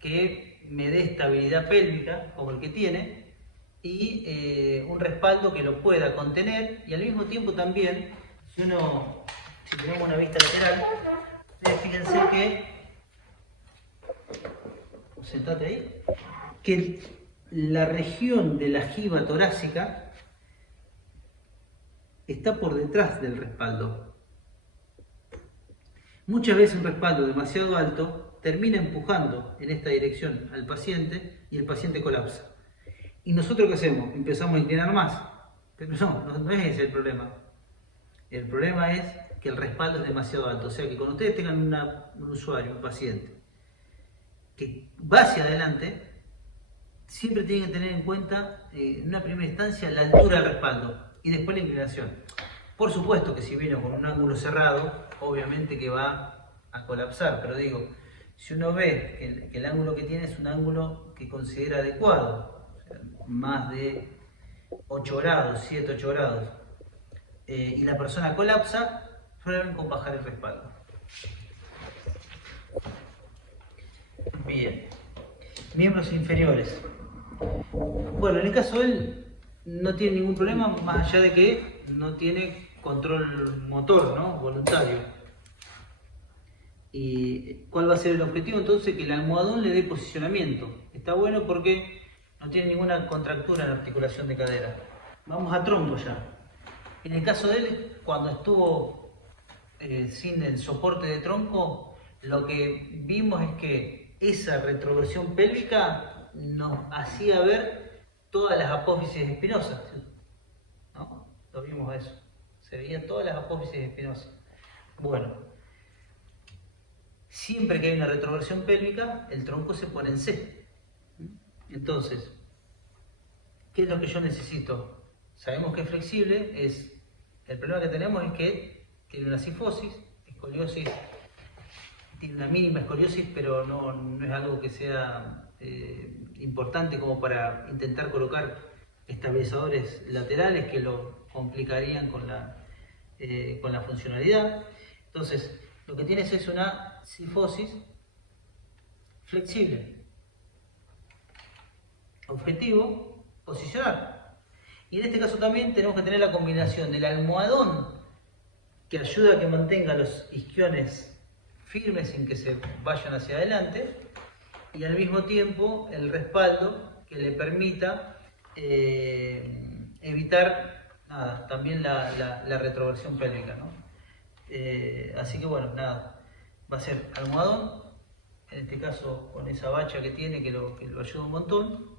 que me dé estabilidad pélvica, como el que tiene, y un respaldo que lo pueda contener, y al mismo tiempo también, si tenemos una vista lateral, fíjense que, sentate ahí, que la región de la jiba torácica está por detrás del respaldo. Muchas veces un respaldo demasiado alto termina empujando en esta dirección al paciente y el paciente colapsa. ¿Y nosotros qué hacemos? Empezamos a inclinar más. Pero no es ese el problema. El problema es que el respaldo es demasiado alto. O sea que cuando ustedes tengan un usuario, un paciente, que va hacia adelante, siempre tienen que tener en cuenta, en una primera instancia, la altura del respaldo y después la inclinación. Por supuesto que si viene con un ángulo cerrado, obviamente que va a colapsar, pero digo, si uno ve que el ángulo que tiene es un ángulo que considera adecuado, o sea, más de 8 grados, 7, 8 grados, y la persona colapsa, prueben con bajar el respaldo. Bien. Miembros inferiores. Bueno, en el caso de él no tiene ningún problema, más allá de que no tiene control motor, ¿no? Voluntario. ¿Y cuál va a ser el objetivo? Entonces, que el almohadón le dé posicionamiento. Está bueno porque no tiene ninguna contractura en la articulación de cadera. Vamos a tronco ya. En el caso de él, cuando estuvo sin el soporte de tronco, lo que vimos es que esa retroversión pélvica nos hacía ver todas las apófisis espinosas, ¿no? Lo vimos eso. Se veían todas las apófisis espinosas. Bueno, siempre que hay una retroversión pélvica, el tronco se pone en C. Entonces, ¿qué es lo que yo necesito? Sabemos que es flexible, el problema que tenemos es que tiene una cifosis, escoliosis, tiene una mínima escoliosis, pero no es algo que sea importante como para intentar colocar estabilizadores laterales que lo complicarían con la funcionalidad. Entonces, lo que tienes es una cifosis flexible. Objetivo, posicionar. Y en este caso también tenemos que tener la combinación del almohadón que ayuda a que mantenga los isquiones firmes sin que se vayan hacia adelante, y al mismo tiempo el respaldo que le permita evitar también la retroversión pélvica, ¿no? Así que bueno, nada, va a ser almohadón, en este caso con esa bacha que tiene que lo ayuda un montón,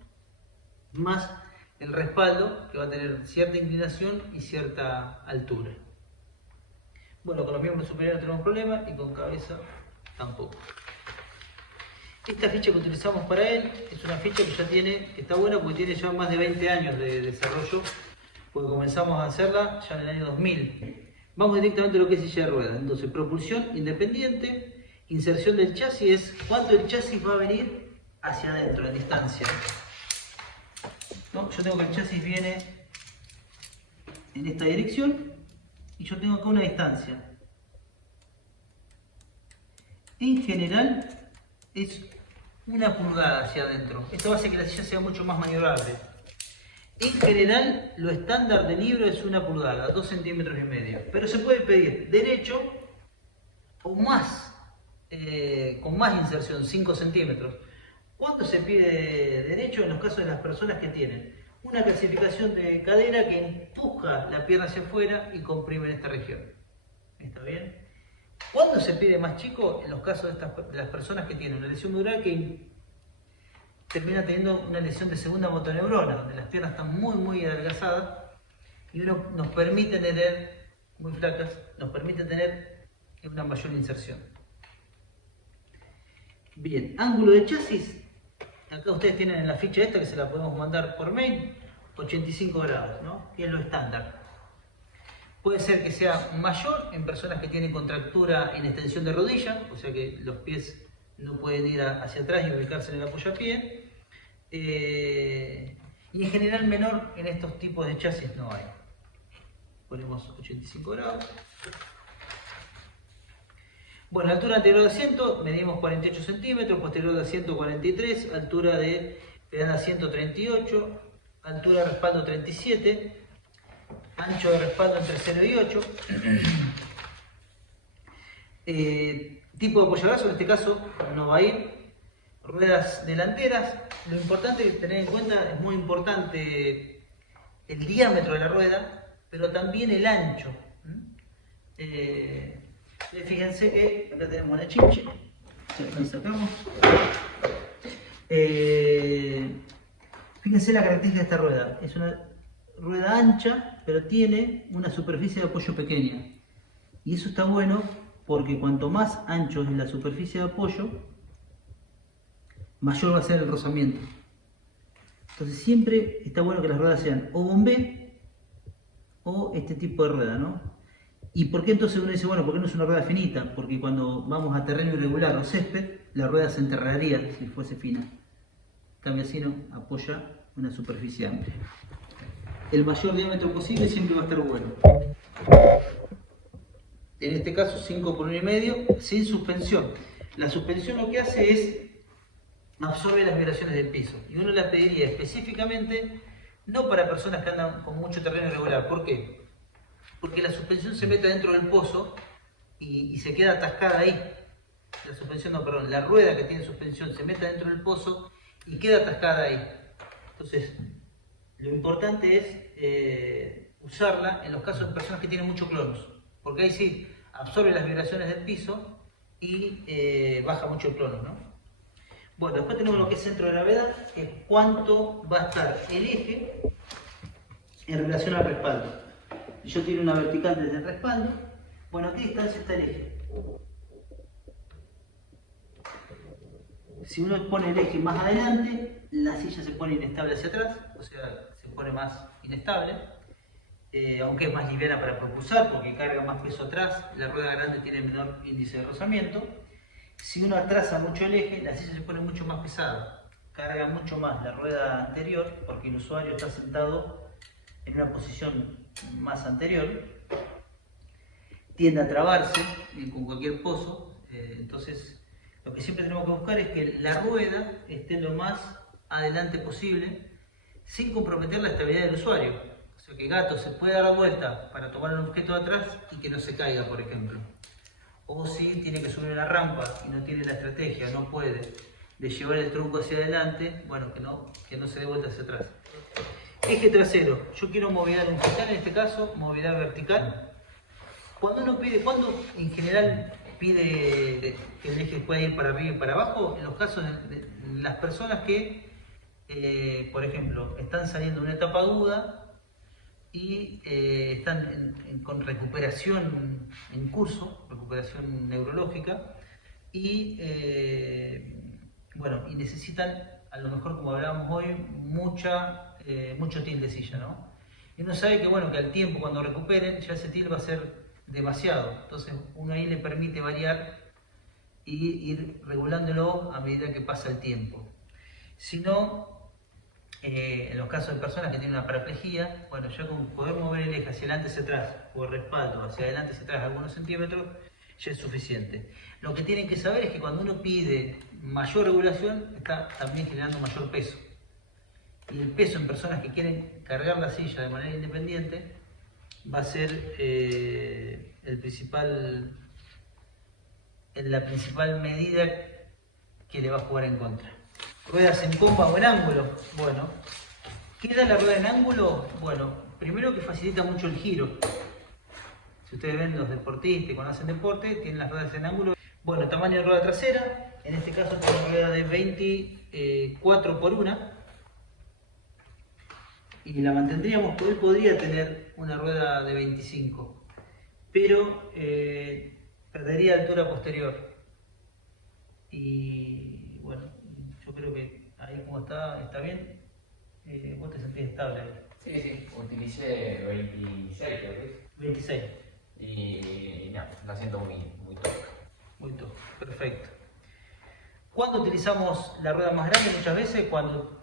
más el respaldo que va a tener cierta inclinación y cierta altura. Bueno, con los miembros superiores no tenemos problema y con cabeza tampoco. Esta ficha que utilizamos para él es una ficha que ya tiene, que está buena porque tiene ya más de 20 años de desarrollo, porque comenzamos a hacerla ya en el año 2000. Vamos directamente a lo que es silla de ruedas. Entonces, propulsión independiente, inserción del chasis es cuánto el chasis va a venir hacia adentro, en distancia. ¿No? Yo tengo que el chasis viene en esta dirección y yo tengo acá una distancia. En general es 1 pulgada hacia adentro. Esto hace que la silla sea mucho más maniobrable. En general, lo estándar del libro es 1 pulgada, 2,5 centímetros. Pero se puede pedir derecho o más, con más inserción, 5 centímetros. ¿Cuánto se pide derecho? En los casos de las personas que tienen una clasificación de cadera que empuja la pierna hacia afuera y comprime en esta región. ¿Está bien? ¿Cuándo se pide más chico? En los casos de las personas que tienen una lesión medular que termina teniendo una lesión de segunda motoneurona, donde las piernas están muy adelgazadas y uno nos permite tener, muy flacas, nos permite tener una mayor inserción. Bien, ángulo de chasis, acá ustedes tienen en la ficha esta que se la podemos mandar por mail, 85 grados, ¿no? Que es lo estándar. Puede ser que sea mayor en personas que tienen contractura en extensión de rodilla, o sea que los pies no pueden ir hacia atrás y ubicarse en el apoyapié. Y en general menor en estos tipos de chasis no hay. Ponemos 85 grados. Bueno, altura anterior de asiento, medimos 48 centímetros, posterior de asiento 43, altura de pedal de asiento 38, altura de respaldo 37, ancho de respaldo entre 0 y 8. Tipo de apoyabrazo, en este caso no va a ir. Ruedas delanteras, lo importante es tener en cuenta, es muy importante el diámetro de la rueda, pero también el ancho. Fíjense que acá tenemos la chinche, la sacamos. Fíjense la característica de esta rueda, es una rueda ancha, pero tiene una superficie de apoyo pequeña. Y eso está bueno porque cuanto más ancho es la superficie de apoyo, mayor va a ser el rozamiento. Entonces siempre está bueno que las ruedas sean o bombé o este tipo de rueda, ¿no? ¿Y por qué entonces uno dice, bueno, por qué no es una rueda finita? Porque cuando vamos a terreno irregular o césped, la rueda se enterraría si fuese fina. En cambio así no, apoya una superficie amplia. El mayor diámetro posible siempre va a estar bueno. En este caso 5 por 1,5 sin suspensión. La suspensión lo que hace es absorbe las vibraciones del piso. Y uno la pediría específicamente no para personas que andan con mucho terreno irregular. ¿Por qué? Porque la suspensión se mete dentro del pozo y se queda atascada ahí. La suspensión, no, perdón, la rueda que tiene suspensión se mete dentro del pozo y queda atascada ahí. Entonces, lo importante es usarla en los casos de personas que tienen mucho clonus. Porque ahí sí absorbe las vibraciones del piso y baja mucho el clonus, ¿no? Bueno, después tenemos lo que es centro de gravedad, que es cuánto va a estar el eje en relación al respaldo. Yo tiro una vertical desde el respaldo. Bueno, ¿a qué distancia está el eje? Si uno pone el eje más adelante, la silla se pone inestable hacia atrás, o sea, se pone más inestable. Aunque es más liviana para propulsar, porque carga más peso atrás, la rueda grande tiene menor índice de rozamiento. Si uno atrasa mucho el eje, la silla se pone mucho más pesada, carga mucho más la rueda anterior, porque el usuario está sentado en una posición más anterior, tiende a trabarse con cualquier pozo. Entonces lo que siempre tenemos que buscar es que la rueda esté lo más adelante posible sin comprometer la estabilidad del usuario. O sea, que el gato se puede dar la vuelta para tomar un objeto de atrás y que no se caiga, por ejemplo. O si tiene que subir una rampa y no tiene la estrategia, no puede, de llevar el tronco hacia adelante, bueno, que no se dé vuelta hacia atrás. Eje trasero, yo quiero movilidad longitudinal, en este caso, movilidad vertical. Cuando en general pide que el eje pueda ir para arriba y para abajo, en los casos de las personas que, por ejemplo, están saliendo de una etapa aguda y están con recuperación en curso, recuperación neurológica, y Bueno, y necesitan, a lo mejor como hablábamos hoy, mucho til de silla, ¿no? Y uno sabe que, bueno, que al tiempo, cuando recuperen, ya ese til va a ser demasiado. Entonces uno ahí le permite variar y ir regulándolo a medida que pasa el tiempo. Si no, en los casos de personas que tienen una paraplegia, bueno, ya con poder mover el eje hacia adelante, hacia atrás, o el respaldo hacia adelante, hacia atrás, algunos centímetros, ya es suficiente. Lo que tienen que saber es que cuando uno pide mayor regulación, está también generando mayor peso. Y el peso en personas que quieren cargar la silla de manera independiente va a ser la principal medida que le va a jugar en contra. Ruedas en comba o en ángulo. Bueno, ¿qué da la rueda en ángulo? Bueno, primero que facilita mucho el giro. Si ustedes ven los deportistas cuando hacen deporte, tienen las ruedas en ángulo. Bueno, tamaño de rueda trasera, en este caso tengo una rueda de 24 por 1. Y la mantendríamos, porque él podría tener una rueda de 25, pero perdería altura posterior. Y bueno, yo creo que ahí como está bien. Vos te sentís estable ahí. Sí, utilicé 26, creo que es. 26. Y no, la siento muy tosca. Muy top, perfecto. ¿Cuándo utilizamos la rueda más grande? Muchas veces cuando,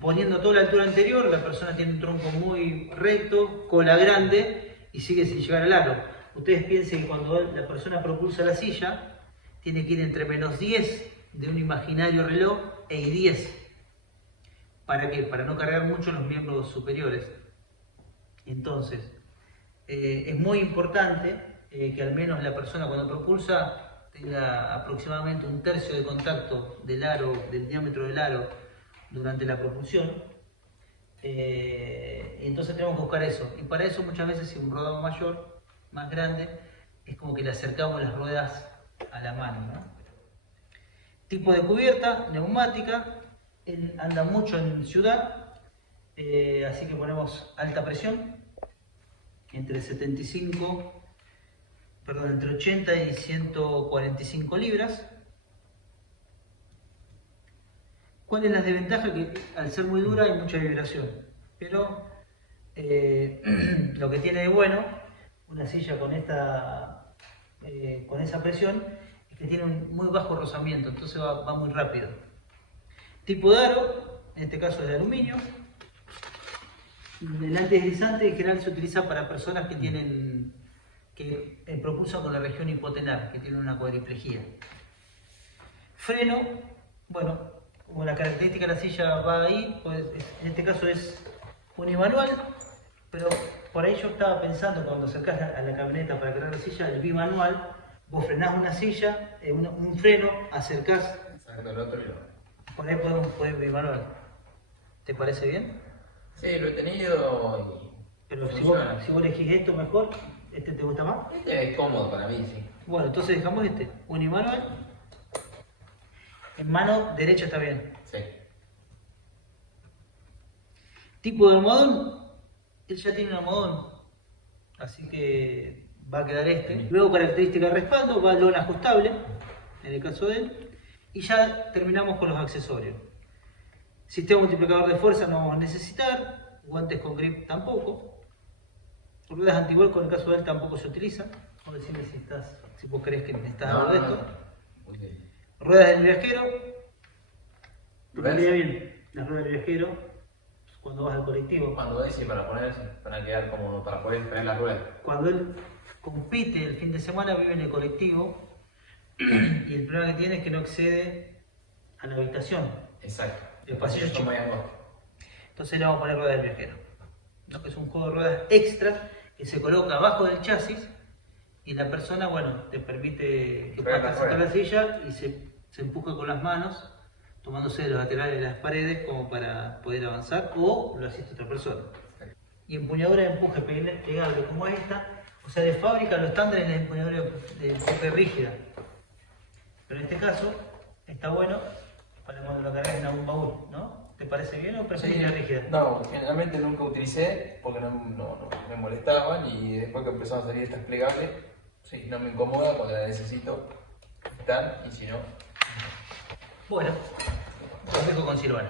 poniendo toda la altura anterior, la persona tiene un tronco muy recto, cola grande y sigue sin llegar al aro. Ustedes piensen que cuando la persona propulsa la silla, tiene que ir entre -10 de un imaginario reloj e I10. ¿Para qué? Para no cargar mucho los miembros superiores. Entonces, es muy importante que al menos la persona cuando propulsa tenga aproximadamente 1/3 de contacto del aro, del diámetro del aro durante la propulsión. Entonces tenemos que buscar eso. Y para eso muchas veces si un rodado mayor, más grande, es como que le acercamos las ruedas a la mano, ¿no? Tipo de cubierta, neumática. Él anda mucho en ciudad, así que ponemos alta presión, entre 80 y 145 libras. ¿Cuál es la desventaja? Que al ser muy dura hay mucha vibración, pero lo que tiene de bueno una silla con esa presión es que tiene un muy bajo rozamiento, entonces va muy rápido. Tipo de aro, en este caso es de aluminio. El antideslizante en general se utiliza para personas que propulsan con la región hipotenar, que tienen una cuadriplegia. Freno, bueno, como la característica de la silla va ahí, pues en este caso es unimanual, pero por ahí yo estaba pensando cuando acercás a la camioneta para cargar la silla, el bimanual, vos frenás una silla, un freno, acercás. Sacando el otro y lo... Por ahí podemos poner bimanual. ¿Te parece bien? Sí, lo he tenido y... Pero si vos elegís esto mejor, ¿este te gusta más? Este es cómodo para mí, sí. Bueno, entonces dejamos este, unimanual. En mano derecha está bien. Sí. Tipo de almohadón, él ya tiene un almohadón, así que va a quedar este. Luego característica de respaldo, va lona ajustable, en el caso de él. Y ya terminamos con los accesorios. Sistema multiplicador de fuerza no vamos a necesitar, guantes con grip tampoco. Ruedas antivuelco en el caso de él tampoco se utilizan. Vamos a decirle si vos crees que necesitas algo de esto. Okay. Ruedas del viajero. ¿Ves? Mira bien, las ruedas del viajero, cuando vas al colectivo. Cuando ves y para ponerse, para quedar como para poder poner la rueda. Cuando él compite el fin de semana, vive en el colectivo y el problema que tiene es que no accede a la habitación. Exacto. El pasillo son chico. muy angostos. Entonces le vamos a poner rueda del viajero, ¿no? Que es un juego de ruedas extra que se coloca abajo del chasis y la persona, bueno, te permite que puedas sentar la silla y se empuja con las manos, tomándose de los laterales de las paredes como para poder avanzar, o lo asiste otra persona. Y empuñadura de empuje plegable como esta, o sea, de fábrica lo estándar es la empuñadura de empuje rígida. Pero en este caso está bueno para cuando lo cargas en algún baúl, ¿no? ¿Te parece bien o preferís la rígida? No, generalmente nunca utilicé porque no me molestaban y después que empezaron a salir estas plegables, sí, no me incomoda cuando la necesito estar y si no... Bueno, los dejo con Silvana.